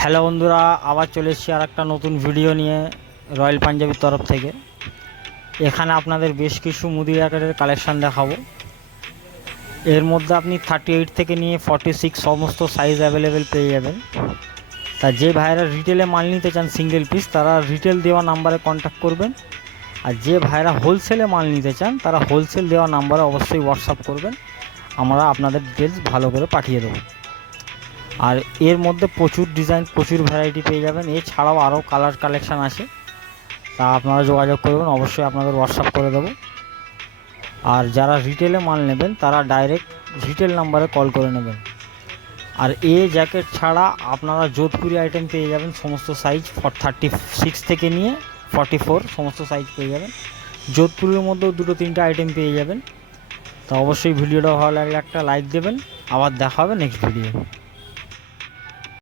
Hello বন্ধুরা, আবার চলে এসেছি আর একটা নতুন ভিডিও নিয়ে রয়্যাল পাঞ্জাবির তরফ থেকে। এখানে আপনাদের বেশ কিছু মুদি জ্যাকেটের কালেকশান দেখাবো। এর মধ্যে আপনি 38 থেকে নিয়ে 46 সমস্ত সাইজ অ্যাভেলেবেল পেয়ে যাবেন। তা যে ভাইরা রিটেলে মাল নিতে চান সিঙ্গেল পিস, তারা রিটেল দেওয়া নাম্বারে কন্ট্যাক্ট করবেন। আর যে ভাইরা হোলসেলে মাল নিতে চান তারা হোলসেল দেওয়া নাম্বারে অবশ্যই হোয়াটসঅ্যাপ করবেন, আমরা আপনাদের ডিটেলস ভালো করে পাঠিয়ে দেবো। আর এর মধ্যে প্রচুর ডিজাইন, প্রচুর ভ্যারাইটি পেয়ে যাবেন। এছাড়াও আরও কালার কালেকশান আছে, তা আপনারা যোগাযোগ করবেন, অবশ্যই আপনাদের হোয়াটসঅ্যাপ করে দেবো। আর যারা রিটেলে মাল নেবেন তারা ডাইরেক্ট রিটেল নাম্বারে কল করে নেবেন। আর জ্যাকেট ছাড়া আপনারা যোধপুরি আইটেম পেয়ে যাবেন, সমস্ত সাইজ 36 থেকে নিয়ে 44 সমস্ত সাইজ পেয়ে যাবেন। যোধপুরের মধ্যেও দুটো তিনটে আইটেম পেয়ে যাবেন। তো অবশ্যই ভিডিওটা ভালো লাগলে একটা লাইক দেবেন। আবার দেখা হবে নেক্সট ভিডিও।